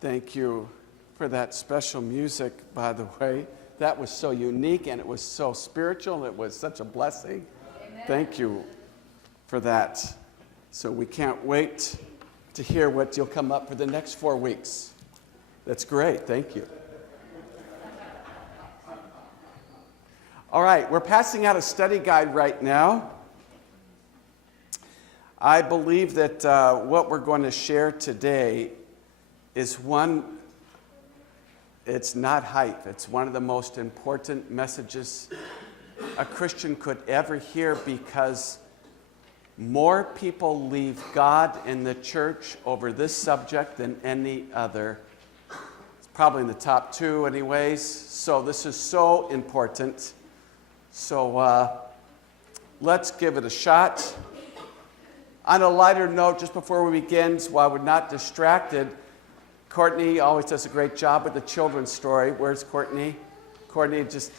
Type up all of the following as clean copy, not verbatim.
Thank you for that special music, by the way. That was so unique and it was so spiritual. It was such a blessing. Amen. Thank you for that. So we can't wait to hear what you'll come up for the next 4 weeks. That's great. Thank you. All right, we're passing out a study guide right now. I believe that what we're going to share today is one, it's not hype. It's one of the most important messages a Christian could ever hear, because more people leave God in the church over this subject than any other. It's probably in the top 2 anyways. So this is so important. So let's give it a shot. On a lighter note, just before we begin, while we're not distracted, Courtney always does a great job with the children's story. Where's Courtney? Courtney, just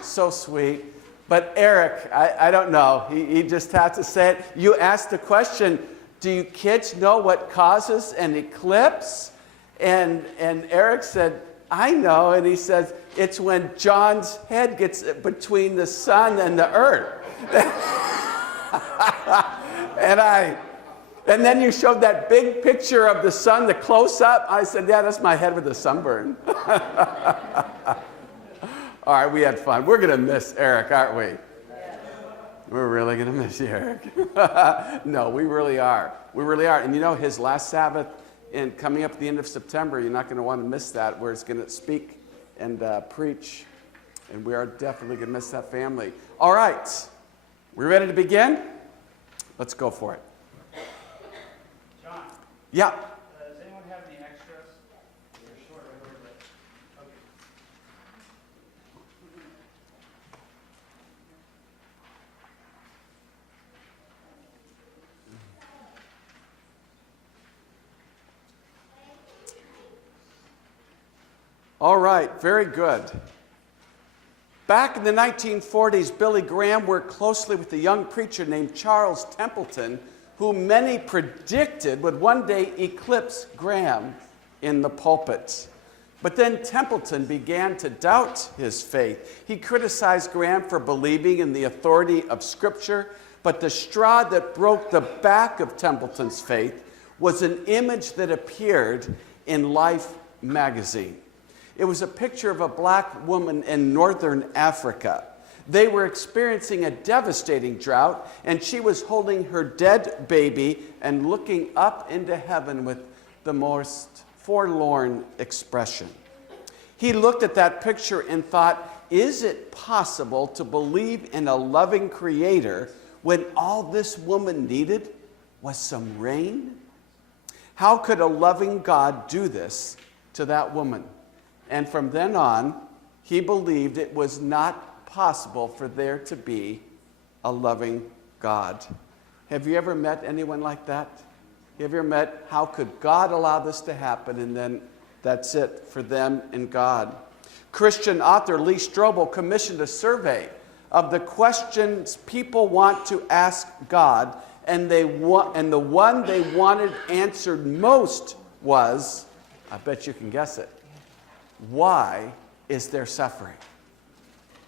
so sweet. But Eric, I don't know. He just has to say it. You asked the question, do you kids know what causes an eclipse? And Eric said, I know. And he says, it's when John's head gets between the sun and the earth. And then you showed that big picture of the sun, the close-up. I said, yeah, that's my head with a sunburn. All right, we had fun. We're going to miss Eric, aren't we? We're really going to miss you, Eric. No, we really are. We really are. And you know, his last Sabbath coming up at the end of September, you're not going to want to miss that, where he's going to speak and preach. And we are definitely going to miss that family. All right, we ready to begin? Let's go for it. John. Yeah. Does anyone have any extras? They're short right over there. Okay. All right, very good. Back in the 1940s, Billy Graham worked closely with a young preacher named Charles Templeton, who many predicted would one day eclipse Graham in the pulpit. But then Templeton began to doubt his faith. He criticized Graham for believing in the authority of Scripture, but the straw that broke the back of Templeton's faith was an image that appeared in Life magazine. It was a picture of a black woman in northern Africa. They were experiencing a devastating drought, and she was holding her dead baby and looking up into heaven with the most forlorn expression. He looked at that picture and thought, is it possible to believe in a loving creator when all this woman needed was some rain? How could a loving God do this to that woman? And from then on, he believed it was not possible for there to be a loving God. Have you ever met anyone like that? Have you ever met, how could God allow this to happen? And then that's it for them and God. Christian author Lee Strobel commissioned a survey of the questions people want to ask God, and the one they wanted answered most was, I bet you can guess it, why is there suffering?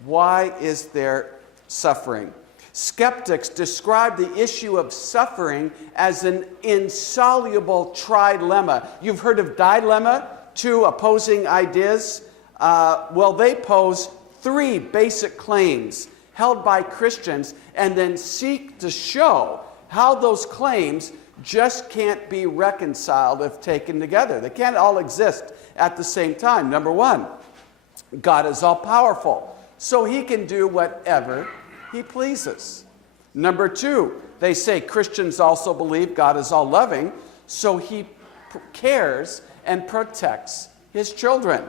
Why is there suffering? Skeptics describe the issue of suffering as an insoluble trilemma. You've heard of dilemma, 2 opposing ideas? Well, they pose 3 basic claims held by Christians and then seek to show how those claims just can't be reconciled if taken together. They can't all exist at the same time. Number 1, God is all-powerful, so he can do whatever he pleases. Number 2, they say Christians also believe God is all-loving, so he cares and protects his children.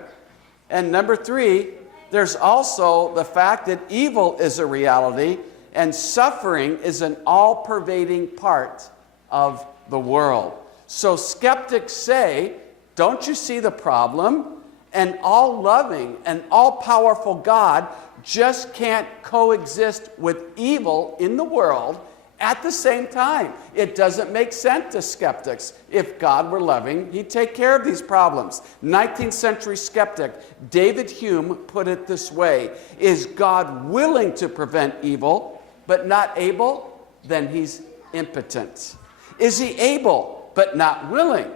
And number 3, there's also the fact that evil is a reality and suffering is an all-pervading part of the world. So skeptics say, don't you see the problem? An all-loving and all-powerful God just can't coexist with evil in the world At the same time, it doesn't make sense to skeptics. If God were loving, he'd take care of these problems. 19th century skeptic David Hume put it this way: is God willing to prevent evil, but not able? Then he's impotent. Is he able, but not willing?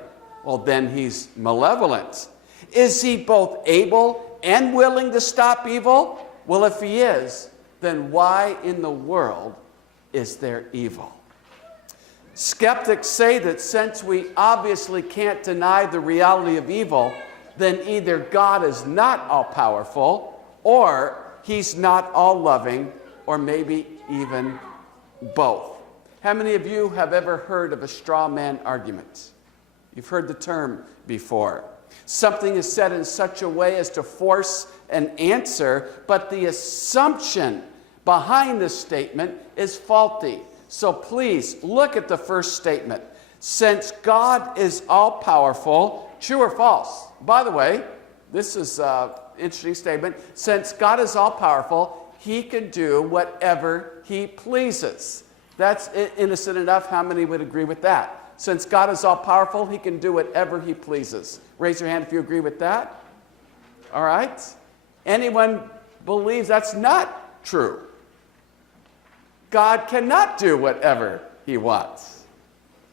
Well, then he's malevolent. Is he both able and willing to stop evil? Well, if he is, then why in the world is there evil? Skeptics say that since we obviously can't deny the reality of evil, then either God is not all-powerful, or he's not all-loving, or maybe even both. How many of you have ever heard of a straw man argument? You've heard the term before. Something is said in such a way as to force an answer, but the assumption behind the statement is faulty. So please look at the first statement. Since God is all-powerful, true or false? By the way, this is an interesting statement. Since God is all-powerful, he can do whatever he pleases. That's innocent enough. How many would agree with that? Since God is all-powerful, he can do whatever he pleases. Raise your hand if you agree with that. All right. Anyone believes that's not true? God cannot do whatever he wants.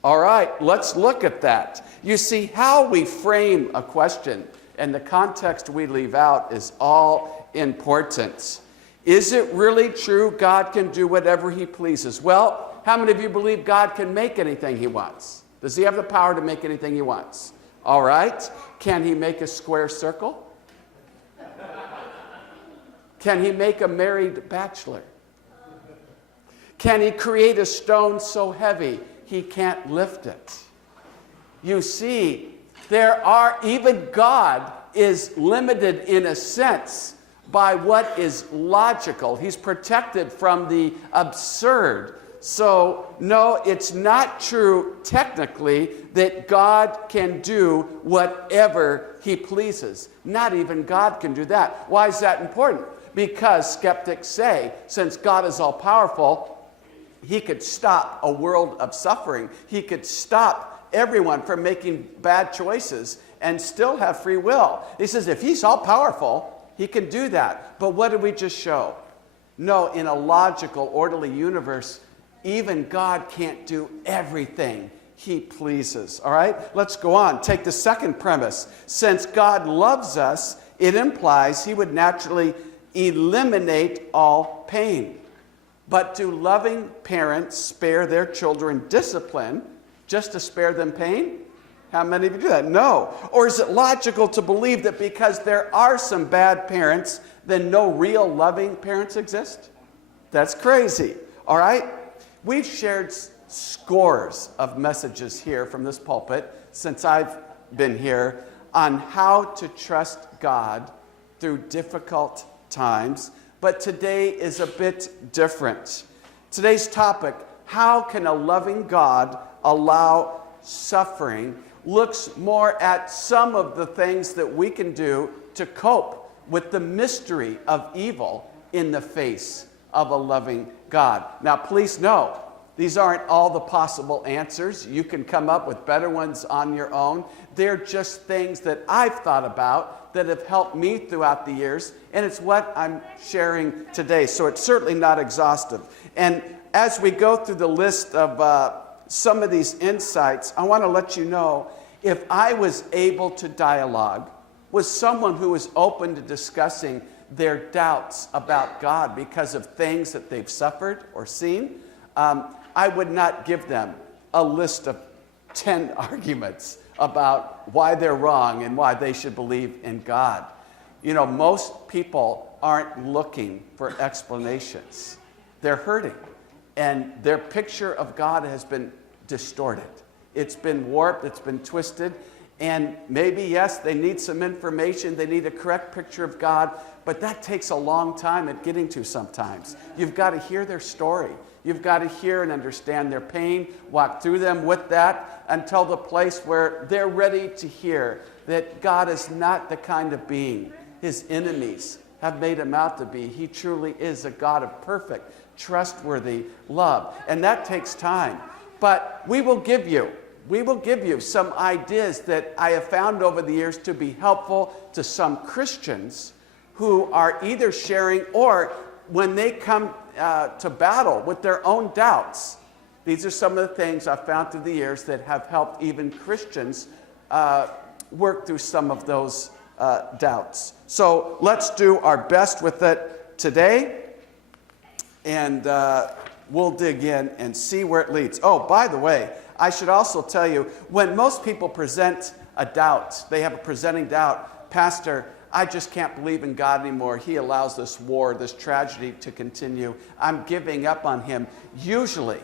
All right, let's look at that. You see, how we frame a question and the context we leave out is all important. Is it really true God can do whatever he pleases? Well, how many of you believe God can make anything he wants? Does he have the power to make anything he wants? All right. Can he make a square circle? Can he make a married bachelor? Can he create a stone so heavy he can't lift it? You see, even God is limited in a sense by what is logical. He's protected from the absurd. So, no, it's not true technically that God can do whatever he pleases. Not even God can do that. Why is that important? Because skeptics say, since God is all-powerful, he could stop a world of suffering. He could stop everyone from making bad choices and still have free will. He says if he's all-powerful, he can do that. But what did we just show? No, in a logical, orderly universe, even God can't do everything he pleases. All right? Let's go on. Take the second premise. Since God loves us, it implies he would naturally eliminate all pain. But do loving parents spare their children discipline just to spare them pain? How many of you do that? No. Or is it logical to believe that because there are some bad parents, then no real loving parents exist? That's crazy. All right? We've shared scores of messages here from this pulpit since I've been here on how to trust God through difficult times. But today is a bit different. Today's topic, how can a loving God allow suffering, looks more at some of the things that we can do to cope with the mystery of evil in the face of a loving God. Now, please know, these aren't all the possible answers. You can come up with better ones on your own. They're just things that I've thought about that have helped me throughout the years, and it's what I'm sharing today. So it's certainly not exhaustive. And as we go through the list of some of these insights, I want to let you know, if I was able to dialogue with someone who is open to discussing their doubts about God because of things that they've suffered or seen, I would not give them a list of 10 arguments about why they're wrong and why they should believe in God. You know, most people aren't looking for explanations. They're hurting, and their picture of God has been distorted. It's been warped, it's been twisted, and maybe, yes, they need some information, they need a correct picture of God, but that takes a long time at getting to sometimes. You've got to hear their story. You've got to hear and understand their pain, walk through them with that until the place where they're ready to hear that God is not the kind of being his enemies have made him out to be. He truly is a God of perfect trustworthy love. And that takes time. But we will give you some ideas that I have found over the years to be helpful to some Christians who are either sharing or when they come to battle with their own doubts. These are some of the things I've found through the years that have helped even Christians work through some of those doubts. So let's do our best with it today, and we'll dig in and see where it leads. Oh, by the way, I should also tell you, when most people present a doubt, they have a presenting doubt, Pastor, I just can't believe in God anymore. He allows this war, this tragedy to continue. I'm giving up on him. Usually,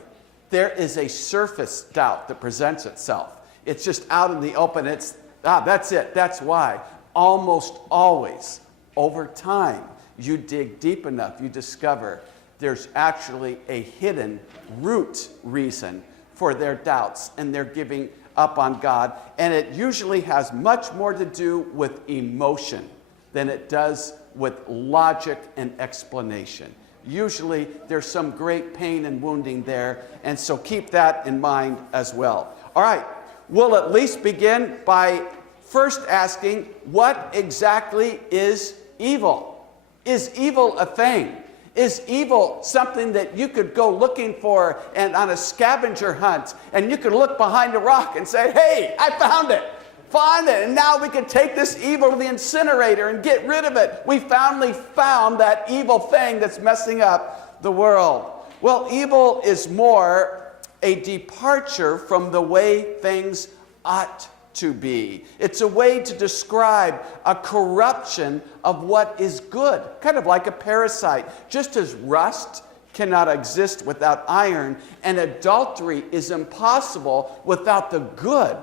there is a surface doubt that presents itself. It's just out in the open. That's it. That's why. Almost always, over time, you dig deep enough, you discover there's actually a hidden root reason for their doubts and their giving up on God. And it usually has much more to do with emotion than it does with logic and explanation. Usually there's some great pain and wounding there, and so keep that in mind as well. All right, we'll at least begin by first asking, what exactly is evil? Is evil a thing? Is evil something that you could go looking for and on a scavenger hunt, and you could look behind a rock and say, hey, I found it. Find it, and now we can take this evil to the incinerator and get rid of it. We finally found that evil thing that's messing up the world. Well, evil is more a departure from the way things ought to be. It's a way to describe a corruption of what is good, kind of like a parasite. Just as rust cannot exist without iron, and adultery is impossible without the good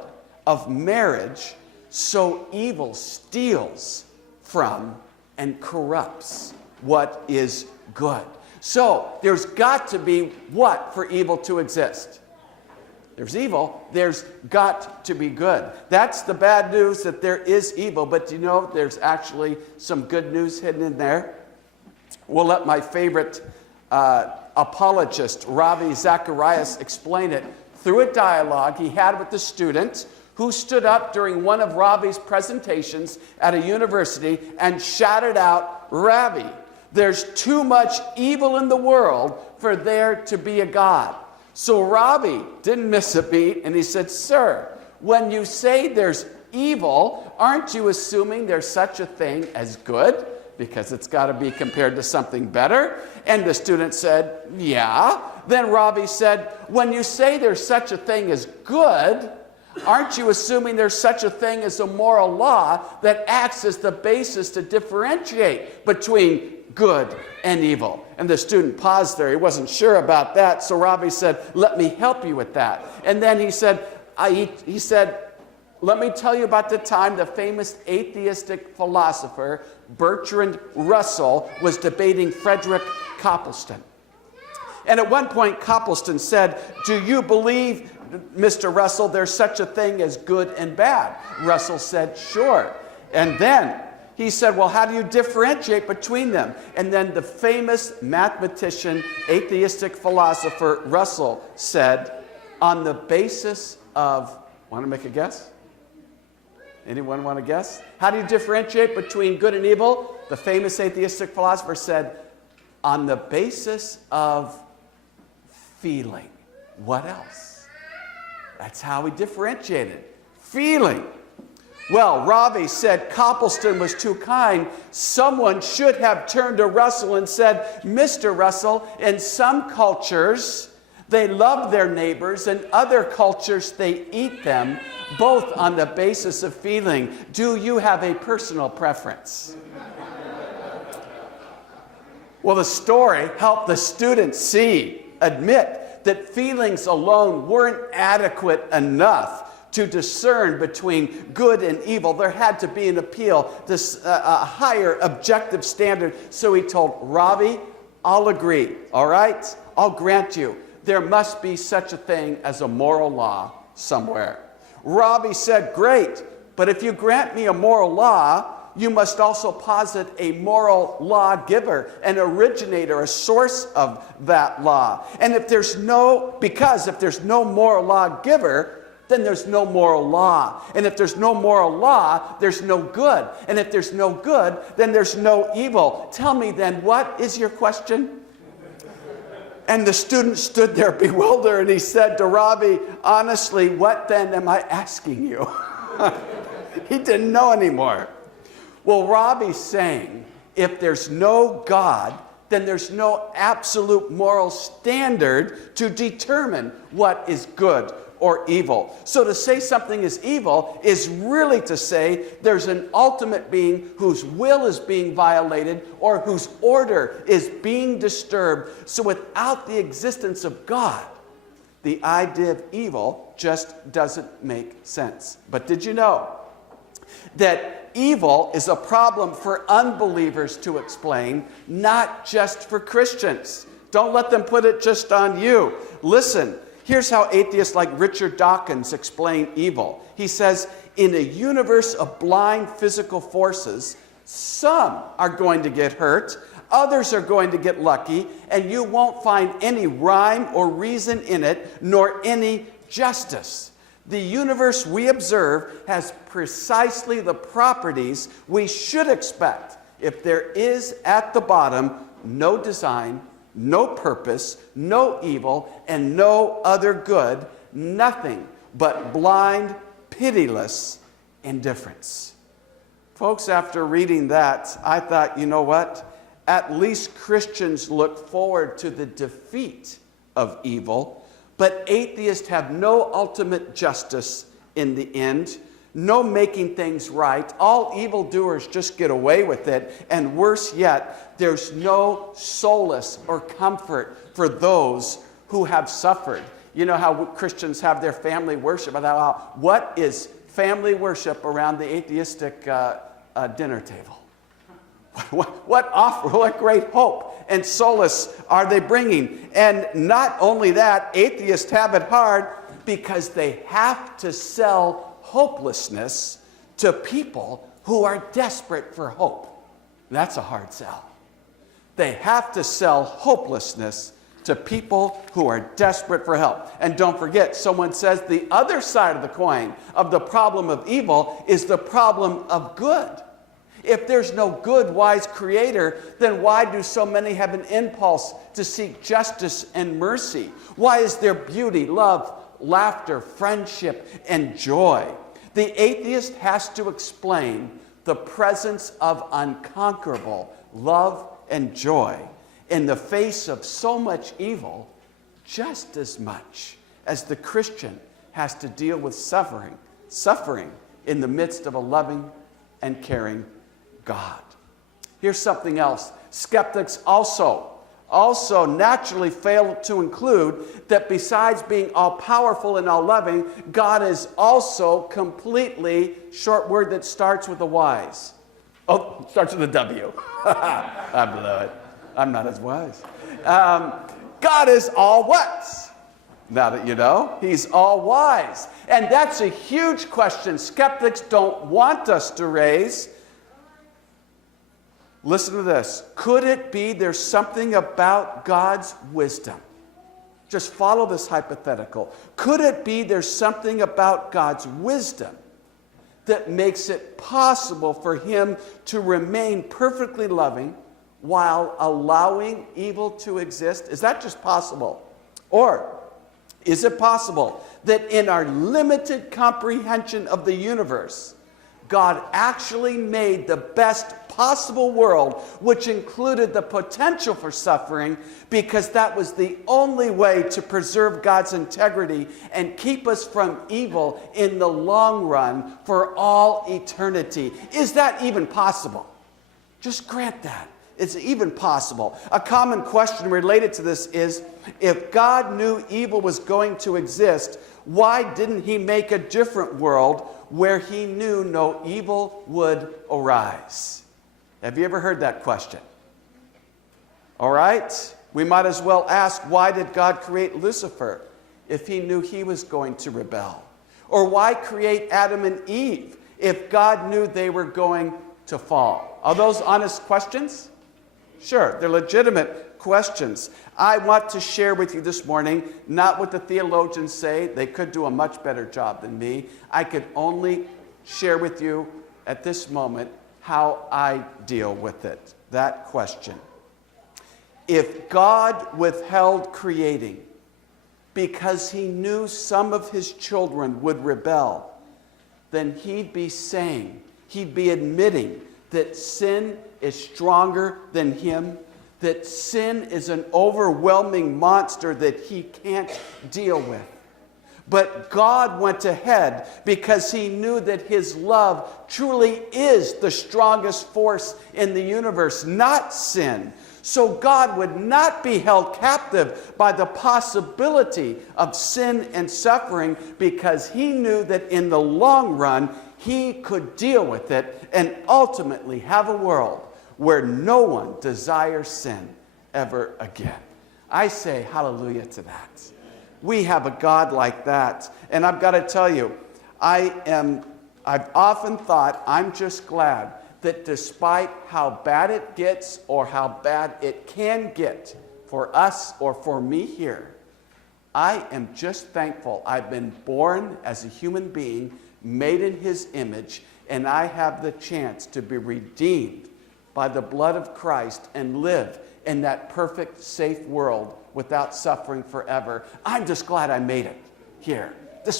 of marriage, so evil steals from and corrupts what is good. So there's got to be what for evil to exist? There's evil, there's got to be good. That's the bad news, that there is evil, but you know there's actually some good news hidden in there. We'll let my favorite apologist, Ravi Zacharias, explain it through a dialogue he had with the student who stood up during one of Ravi's presentations at a university and shouted out, Ravi, there's too much evil in the world for there to be a God. So Ravi didn't miss a beat, and he said, sir, when you say there's evil, aren't you assuming there's such a thing as good? Because it's got to be compared to something better. And the student said, yeah. Then Ravi said, when you say there's such a thing as good, aren't you assuming there's such a thing as a moral law that acts as the basis to differentiate between good and evil? And the student paused there. He wasn't sure about that. So Ravi said, let me help you with that. And then he said, let me tell you about the time the famous atheistic philosopher Bertrand Russell was debating Frederick Copleston. And at one point, Copleston said, do you believe, Mr. Russell, there's such a thing as good and bad? Russell said, sure. And then he said, well, how do you differentiate between them? And then the famous mathematician, atheistic philosopher Russell said, on the basis of, want to make a guess? Anyone want to guess? How do you differentiate between good and evil? The famous atheistic philosopher said, on the basis of feeling. What else? That's how we differentiated. Feeling. Well, Ravi said Copleston was too kind. Someone should have turned to Russell and said, Mr. Russell, in some cultures, they love their neighbors. In other cultures, they eat them, both on the basis of feeling. Do you have a personal preference? Well, the story helped the students admit that feelings alone weren't adequate enough to discern between good and evil. There had to be an appeal to a higher objective standard. So he told Ravi, I'll agree, all right? I'll grant you. There must be such a thing as a moral law somewhere. Ravi said, great, but if you grant me a moral law, you must also posit a moral lawgiver, an originator, a source of that law. And if there's no moral lawgiver, then there's no moral law. And if there's no moral law, there's no good. And if there's no good, then there's no evil. Tell me then, what is your question? And the student stood there bewildered, and he said to Ravi, honestly, what then am I asking you? He didn't know anymore. Well, Ravi's saying, if there's no God, then there's no absolute moral standard to determine what is good or evil. So to say something is evil is really to say there's an ultimate being whose will is being violated or whose order is being disturbed. So without the existence of God, the idea of evil just doesn't make sense. But did you know that evil is a problem for unbelievers to explain, not just for Christians? Don't let them put it just on you. Listen. Here's how atheists like Richard Dawkins explain evil. He says, in a universe of blind physical forces, some are going to get hurt, others are going to get lucky, and you won't find any rhyme or reason in it, nor any justice. The universe we observe has precisely the properties we should expect if there is at the bottom no design, no purpose, no evil, and no other good, nothing but blind, pitiless indifference. Folks, after reading that, I thought, you know what? At least Christians look forward to the defeat of evil, but atheists have no ultimate justice in the end, no making things right. All evildoers just get away with it. And worse yet, there's no solace or comfort for those who have suffered. You know how Christians have their family worship. What is family worship around the atheistic dinner table? What great hope and solace are they bringing? And not only that, atheists have it hard because they have to sell hopelessness to people who are desperate for hope. That's a hard sell. They have to sell hopelessness to people who are desperate for help. And don't forget, someone says the other side of the coin of the problem of evil is the problem of good. If there's no good, wise creator, then why do so many have an impulse to seek justice and mercy? Why is there beauty, love, laughter, friendship, and joy? The atheist has to explain the presence of unconquerable love and joy in the face of so much evil, just as much as the Christian has to deal with suffering in the midst of a loving and caring God. Here's something else. Skeptics also naturally fail to include that besides being all-powerful and all-loving, God is also completely, short word that starts with a wise. Oh, starts with a W. I blew it. I'm not as wise. God is all what? Now that you know, he's all wise. And that's a huge question skeptics don't want us to raise. Listen to this. Could it be there's something about God's wisdom? Just follow this hypothetical. Could it be there's something about God's wisdom that makes it possible for him to remain perfectly loving while allowing evil to exist? Is that just possible? Or is it possible that in our limited comprehension of the universe, God actually made the best possible world, which included the potential for suffering, because that was the only way to preserve God's integrity and keep us from evil in the long run for all eternity? Is that even possible? Just grant that. It's even possible. A common question related to this is, if God knew evil was going to exist, why didn't he make a different world where he knew no evil would arise? Have you ever heard that question? All right, we might as well ask, why did God create Lucifer if he knew he was going to rebel? Or why create Adam and Eve if God knew they were going to fall? Are those honest questions? Sure, they're legitimate questions. I want to share with you this morning, not what the theologians say. They could do a much better job than me. I could only share with you at this moment how I deal with it. That question. If God withheld creating because he knew some of his children would rebel, then he'd be saying, he'd be admitting that sin is stronger than him, that sin is an overwhelming monster that he can't deal with. But God went ahead because he knew that his love truly is the strongest force in the universe, not sin. So God would not be held captive by the possibility of sin and suffering because he knew that in the long run, he could deal with it and ultimately have a world where no one desires sin ever again. I say hallelujah to that. We have a God like that. And I've got to tell you, I've often thought, I'm just glad that despite how bad it gets or how bad it can get for us or for me here, I am just thankful I've been born as a human being, made in his image, and I have the chance to be redeemed by the blood of Christ and live in that perfect, safe world without suffering forever. I'm just glad I made it here.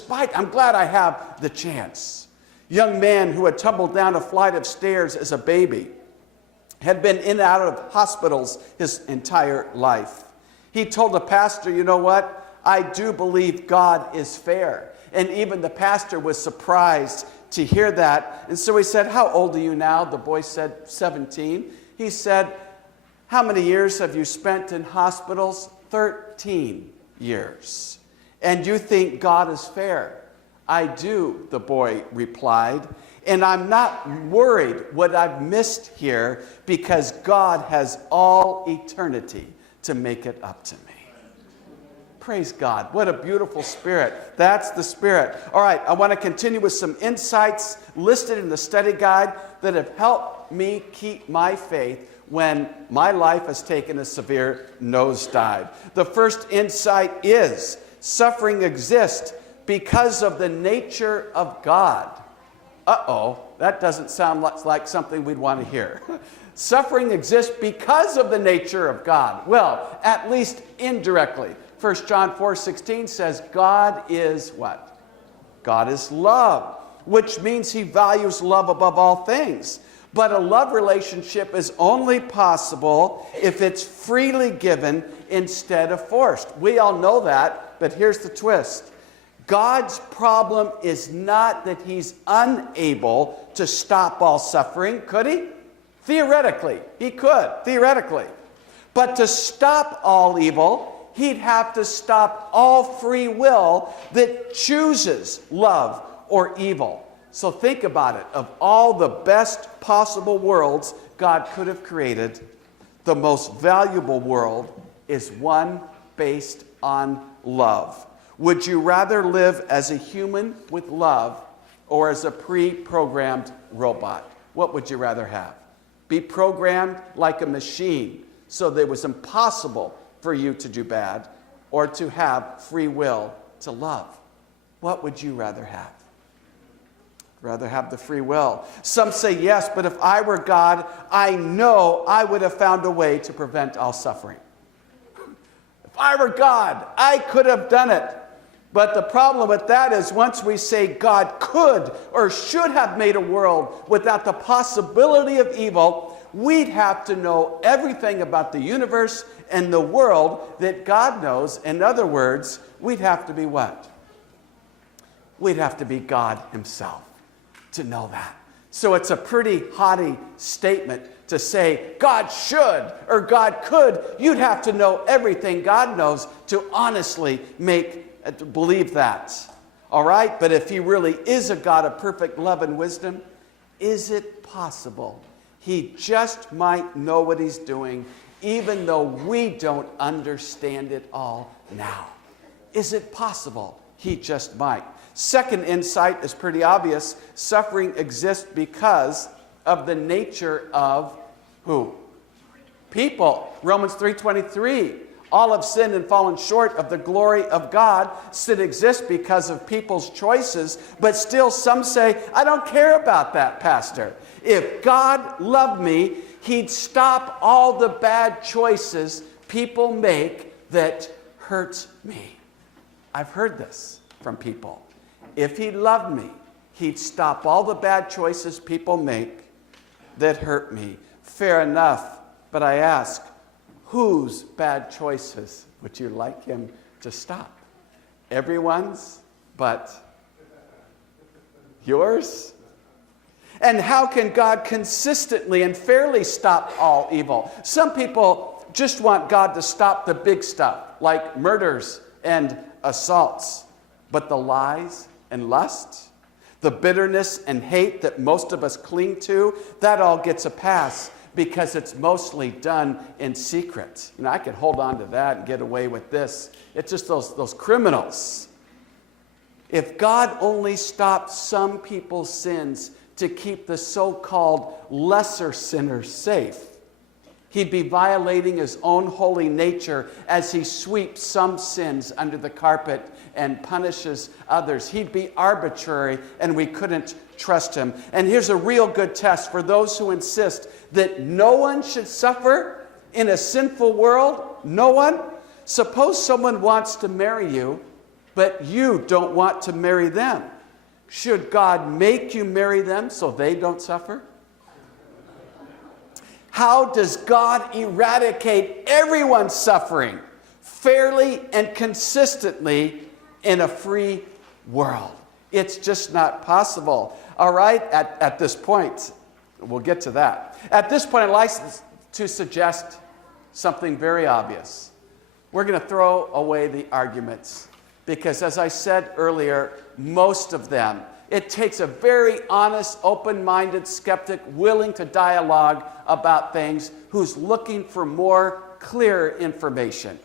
I'm glad I have the chance. Young man who had tumbled down a flight of stairs as a baby, had been in and out of hospitals his entire life. He told the pastor, you know what? I do believe God is fair. And even the pastor was surprised to hear that. And so he said, how old are you now? The boy said, 17. He said, how many years have you spent in hospitals? 13 years. And you think God is fair? I do, the boy replied. And I'm not worried what I've missed here because God has all eternity to make it up to me. Praise God. What a beautiful spirit. That's the spirit. All right, I want to continue with some insights listed in the study guide that have helped me keep my faith when my life has taken a severe nosedive. The first insight is suffering exists because of the nature of God. Uh-oh, that doesn't sound like something we'd want to hear. Suffering exists because of the nature of God. Well, at least indirectly. 1 John 4:16 says God is what? God is love, which means he values love above all things. But a love relationship is only possible if it's freely given instead of forced. We all know that, but here's the twist. God's problem is not that he's unable to stop all suffering, could he? Theoretically, he could, theoretically. But to stop all evil, he'd have to stop all free will that chooses love or evil. So think about it. Of all the best possible worlds God could have created, the most valuable world is one based on love. Would you rather live as a human with love or as a pre-programmed robot? What would you rather have? Be programmed like a machine so that it was impossible for you to do bad, or to have free will to love? What would you rather have? Rather have the free will. Some say yes, but if I were God, I know I would have found a way to prevent all suffering. If I were God, I could have done it. But the problem with that is once we say God could or should have made a world without the possibility of evil, we'd have to know everything about the universe and the world that God knows. In other words, we'd have to be what? We'd have to be God himself to know that. So it's a pretty haughty statement to say God should or God could. You'd have to know everything God knows to honestly believe that. All right? But if he really is a God of perfect love and wisdom, is it possible he just might know what he's doing even though we don't understand it all now? Is it possible he just might? Second insight is pretty obvious. Suffering exists because of the nature of who? People. Romans 3:23. All have sinned and fallen short of the glory of God. Sin exists because of people's choices, but still some say, I don't care about that, Pastor. If God loved me, He'd stop all the bad choices people make that hurt me. I've heard this from people. If He loved me, He'd stop all the bad choices people make that hurt me. Fair enough, but I ask, whose bad choices would you like Him to stop? Everyone's, but yours? And how can God consistently and fairly stop all evil? Some people just want God to stop the big stuff, like murders and assaults. But the lies and lust, the bitterness and hate that most of us cling to, that all gets a pass because it's mostly done in secret. You know, I could hold on to that and get away with this. It's just those criminals. If God only stopped some people's sins to keep the so-called lesser sinners safe, He'd be violating His own holy nature as He sweeps some sins under the carpet and punishes others. He'd be arbitrary, and we couldn't trust Him. And here's a real good test for those who insist that no one should suffer in a sinful world. No one. Suppose someone wants to marry you, but you don't want to marry them. Should God make you marry them so they don't suffer? How does God eradicate everyone's suffering fairly and consistently in a free world? It's just not possible. All right, at this point, we'll get to that. At this point, I'd like to suggest something very obvious. We're going to throw away the arguments because, as I said earlier, most of them, it takes a very honest, open-minded skeptic willing to dialogue about things who's looking for more clear information.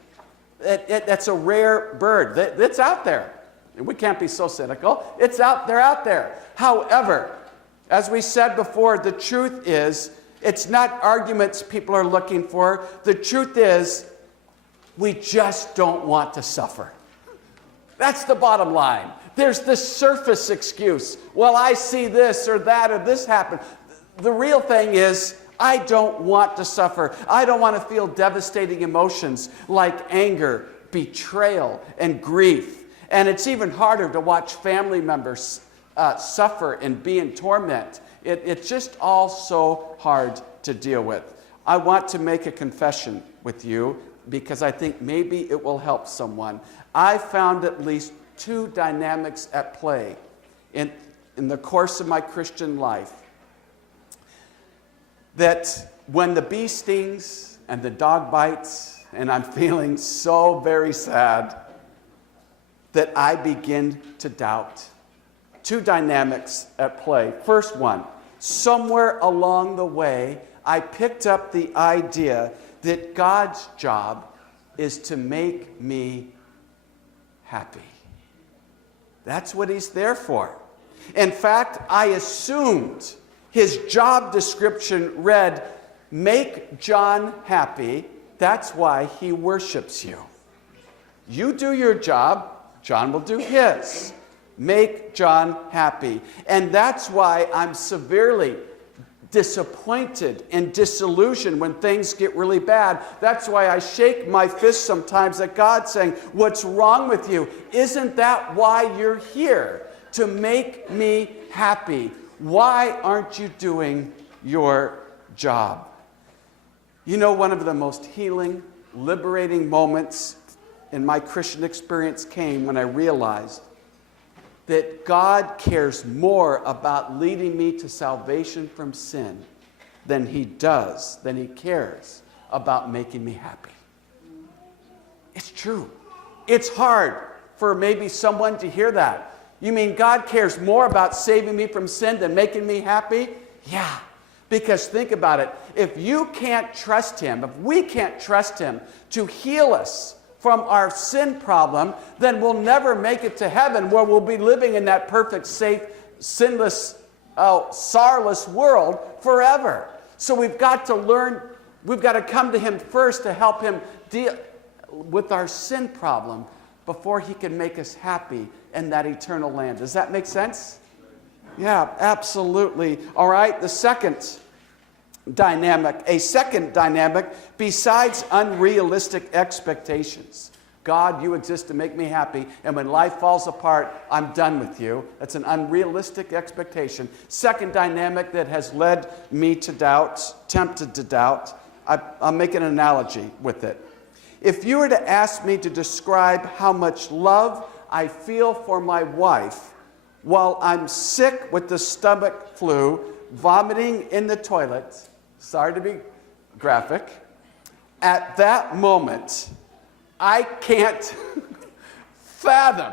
That's a rare bird. It's out there. We can't be so cynical. They're out there. However, as we said before, the truth is, it's not arguments people are looking for. The truth is, we just don't want to suffer. That's the bottom line. There's this surface excuse. Well, I see this or that or this happen. The real thing is, I don't want to suffer. I don't want to feel devastating emotions like anger, betrayal, and grief. And it's even harder to watch family members suffer and be in torment. It's just all so hard to deal with. I want to make a confession with you because I think maybe it will help someone. I found at least two dynamics at play in the course of my Christian life. That when the bee stings and the dog bites and I'm feeling so very sad, that I begin to doubt. Two dynamics at play. First one, somewhere along the way, I picked up the idea that God's job is to make me happy. That's what He's there for. In fact, I assumed His job description read, make John happy. That's why He worships you. You do your job, John will do his. Make John happy. And that's why I'm severely disappointed and disillusioned when things get really bad. That's why I shake my fist sometimes at God saying, what's wrong with you? Isn't that why you're here? To make me happy. Why aren't you doing your job? You know, one of the most healing, liberating moments in my Christian experience came when I realized that God cares more about leading me to salvation from sin than He cares about making me happy. It's true. It's hard for maybe someone to hear that. You mean God cares more about saving me from sin than making me happy? Yeah. Because think about it. If you can't trust Him, if we can't trust Him to heal us from our sin problem, then we'll never make it to heaven where we'll be living in that perfect, safe, sinless sorrowless world forever. So we've got to learn, we've got to come to him first to help him deal with our sin problem before he can make us happy in that eternal land. Does that make sense? Yeah, absolutely. All right, a second dynamic besides unrealistic expectations. God, you exist to make me happy, and when life falls apart, I'm done with you. That's an unrealistic expectation. Second dynamic that has led me to doubt, tempted to doubt, I'll make an analogy with it. If you were to ask me to describe how much love I feel for my wife while I'm sick with the stomach flu, vomiting in the toilet, sorry to be graphic, at that moment, I can't fathom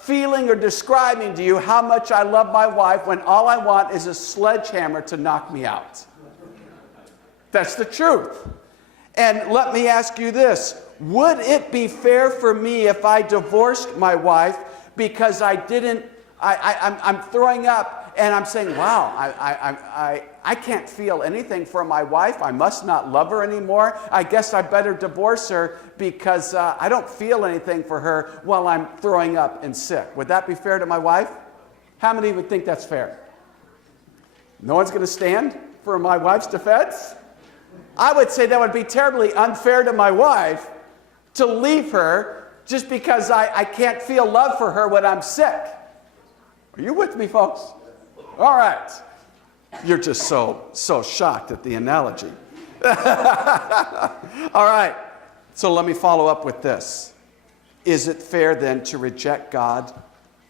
feeling or describing to you how much I love my wife when all I want is a sledgehammer to knock me out. That's the truth. And let me ask you this. Would it be fair for me if I divorced my wife because I'm throwing up and I'm saying, wow, I can't feel anything for my wife. I must not love her anymore. I guess I better divorce her because I don't feel anything for her while I'm throwing up and sick. Would that be fair to my wife? How many would think that's fair? No one's going to stand for my wife's defense? I would say that would be terribly unfair to my wife to leave her just because I can't feel love for her when I'm sick. Are you with me, folks? All right. You're just so shocked at the analogy. All right. So let me follow up with this. Is it fair then to reject God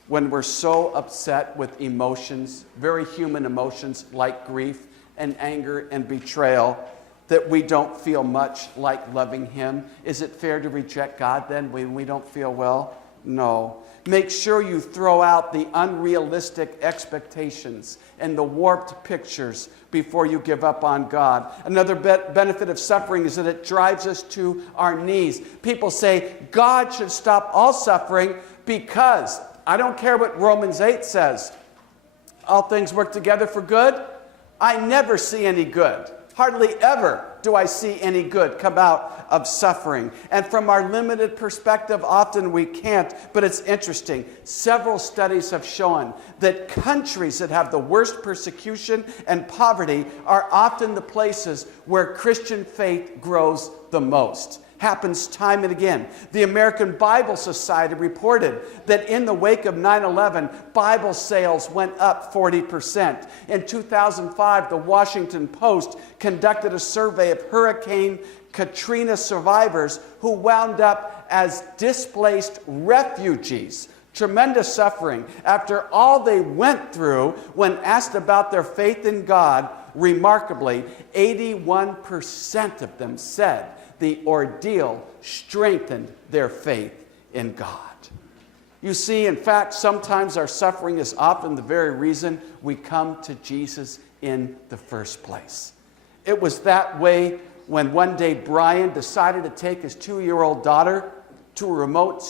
when we're so upset with emotions, very human emotions like grief and anger and betrayal, that we don't feel much like loving him? Is it fair to reject God then when we don't feel well? No. Make sure you throw out the unrealistic expectations and the warped pictures before you give up on God. Another benefit of suffering is that it drives us to our knees. People say God should stop all suffering because, I don't care what Romans 8 says, all things work together for good. I never see any good. Hardly ever do I see any good come out of suffering. And from our limited perspective, often we can't. But it's interesting. Several studies have shown that countries that have the worst persecution and poverty are often the places where Christian faith grows the most. Happens time and again. The American Bible Society reported that in the wake of 9/11, Bible sales went up 40%. In 2005, the Washington Post conducted a survey of Hurricane Katrina survivors who wound up as displaced refugees. Tremendous suffering. After all they went through, when asked about their faith in God, remarkably, 81% of them said the ordeal strengthened their faith in God. You see, in fact, sometimes our suffering is often the very reason we come to Jesus in the first place. It was that way when one day Brian decided to take his 2-year-old daughter to a remote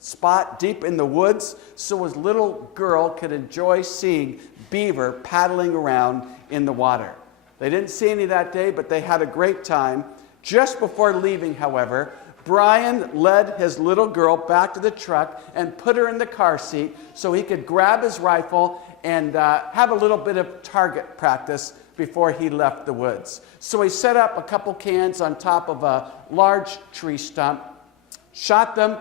spot deep in the woods so his little girl could enjoy seeing beaver paddling around in the water. They didn't see any that day, but they had a great time. Just before leaving, however, Brian led his little girl back to the truck and put her in the car seat so he could grab his rifle and have a little bit of target practice before he left the woods. So he set up a couple cans on top of a large tree stump, shot them.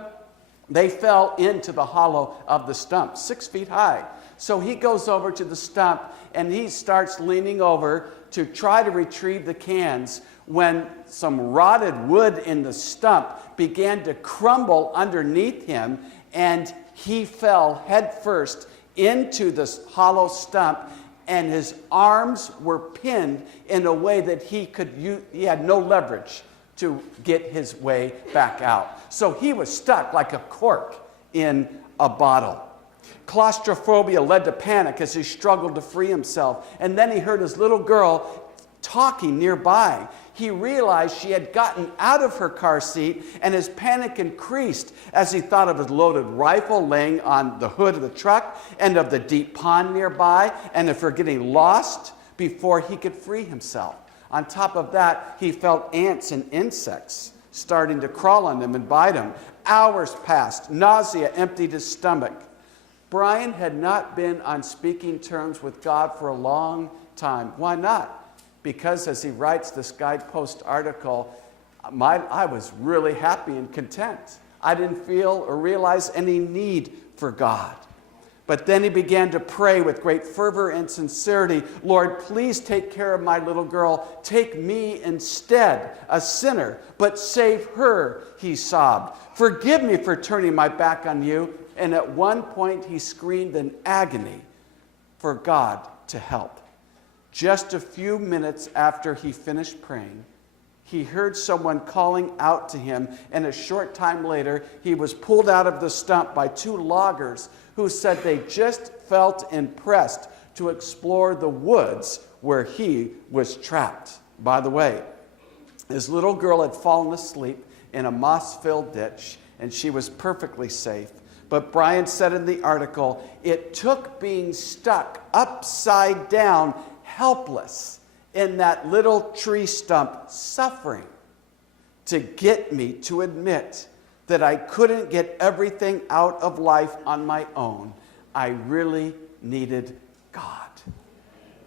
They fell into the hollow of the stump, 6 feet high. So he goes over to the stump and he starts leaning over to try to retrieve the cans when some rotted wood in the stump began to crumble underneath him, and he fell headfirst into this hollow stump, and his arms were pinned in a way that he had no leverage to get his way back out. So he was stuck like a cork in a bottle. Claustrophobia led to panic as he struggled to free himself, and then he heard his little girl talking nearby. he realized she had gotten out of her car seat, and his panic increased as he thought of his loaded rifle laying on the hood of the truck, and of the deep pond nearby, and of her getting lost before he could free himself. On top of that, he felt ants and insects starting to crawl on him and bite him. Hours passed. Nausea emptied his stomach. Brian had not been on speaking terms with God for a long time. Why not? Because, as he writes this Guidepost article, I was really happy and content. I didn't feel or realize any need for God. But then he began to pray with great fervor and sincerity, Lord, please take care of my little girl. Take me instead, a sinner, but save her, he sobbed. Forgive me for turning my back on you. And at one point he screamed in agony for God to help. Just a few minutes after he finished praying, he heard someone calling out to him, and a short time later, he was pulled out of the stump by two loggers who said they just felt impressed to explore the woods where he was trapped. By the way, his little girl had fallen asleep in a moss-filled ditch, and she was perfectly safe. But Brian said in the article, it took being stuck upside down, helpless, in that little tree stump, suffering, to get me to admit that I couldn't get everything out of life on my own. I really needed God.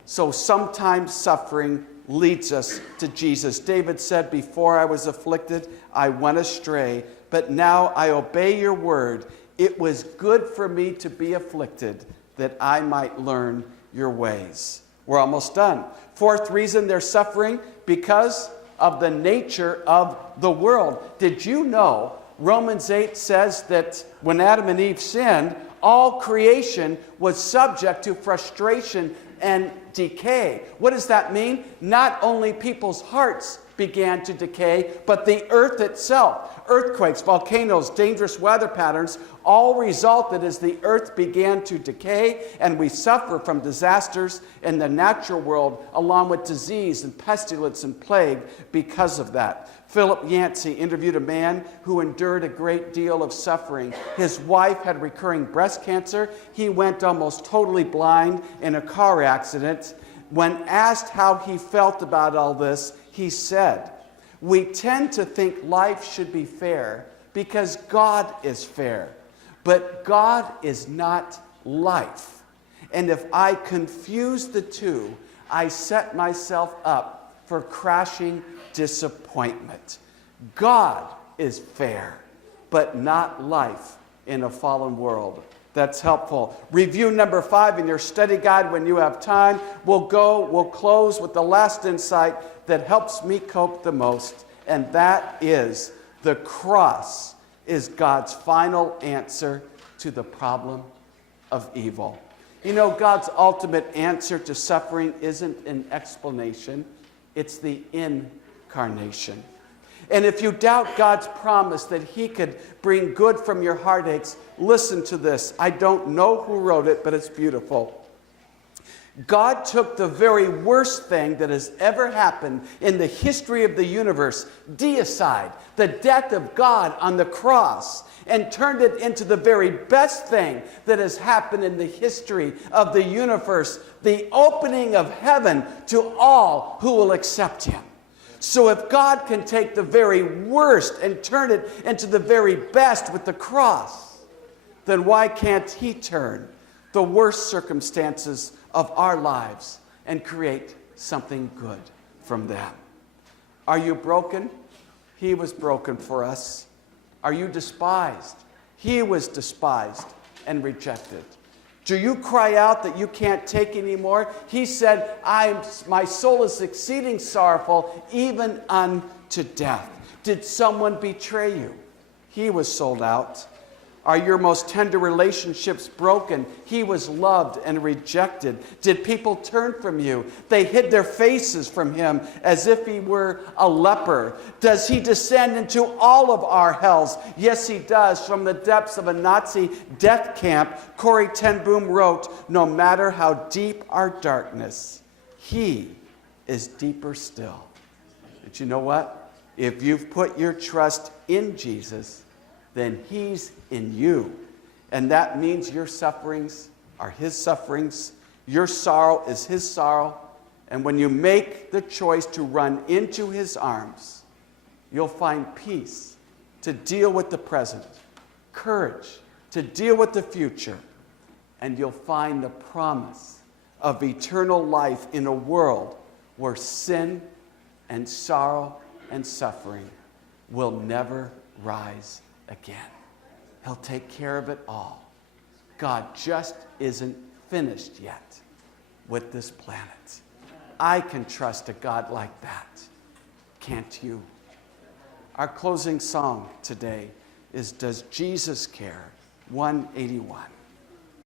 So sometimes suffering leads us to Jesus. David said, before I was afflicted, I went astray, but now I obey your word. It was good for me to be afflicted, that I might learn your ways. We're almost done. Fourth reason they're suffering, because of the nature of the world. Did you know Romans 8 says that when Adam and Eve sinned, all creation was subject to frustration and decay? What does that mean? Not only people's hearts began to decay, but the earth itself. Earthquakes, volcanoes, dangerous weather patterns all resulted as the earth began to decay, and we suffer from disasters in the natural world, along with disease and pestilence and plague because of that. Philip Yancey interviewed a man who endured a great deal of suffering. His wife had recurring breast cancer. He went almost totally blind in a car accident. When asked how he felt about all this, he said, we tend to think life should be fair because God is fair. But God is not life. And if I confuse the two, I set myself up for crashing disappointment. God is fair, but not life in a fallen world. That's helpful. Review number 5 in your study guide when you have time. We'll close with the last insight that helps me cope the most, and that is the cross is God's final answer to the problem of evil. You know, God's ultimate answer to suffering isn't an explanation, it's the incarnation. And if you doubt God's promise that he could bring good from your heartaches, listen to this. I don't know who wrote it, but it's beautiful. God took the very worst thing that has ever happened in the history of the universe, deicide, the death of God on the cross, and turned it into the very best thing that has happened in the history of the universe, the opening of heaven to all who will accept him. So if God can take the very worst and turn it into the very best with the cross, then why can't he turn the worst circumstances of our lives and create something good from them? Are you broken? He was broken for us. Are you despised? He was despised and rejected. Do you cry out that you can't take anymore? He said, my soul is exceeding sorrowful, even unto death. Did someone betray you? He was sold out. Are your most tender relationships broken? He was loved and rejected. Did people turn from you? They hid their faces from him as if he were a leper. Does he descend into all of our hells? Yes, he does. From the depths of a Nazi death camp, Corrie ten Boom wrote, no matter how deep our darkness, he is deeper still. But you know what? If you've put your trust in Jesus, then he's in you. And that means your sufferings are his sufferings. Your sorrow is his sorrow. And when you make the choice to run into his arms, you'll find peace to deal with the present, courage to deal with the future, and you'll find the promise of eternal life in a world where sin and sorrow and suffering will never rise again. He'll take care of it all. God just isn't finished yet with this planet. I can trust a God like that. Can't you? Our closing song today is Does Jesus Care? 181.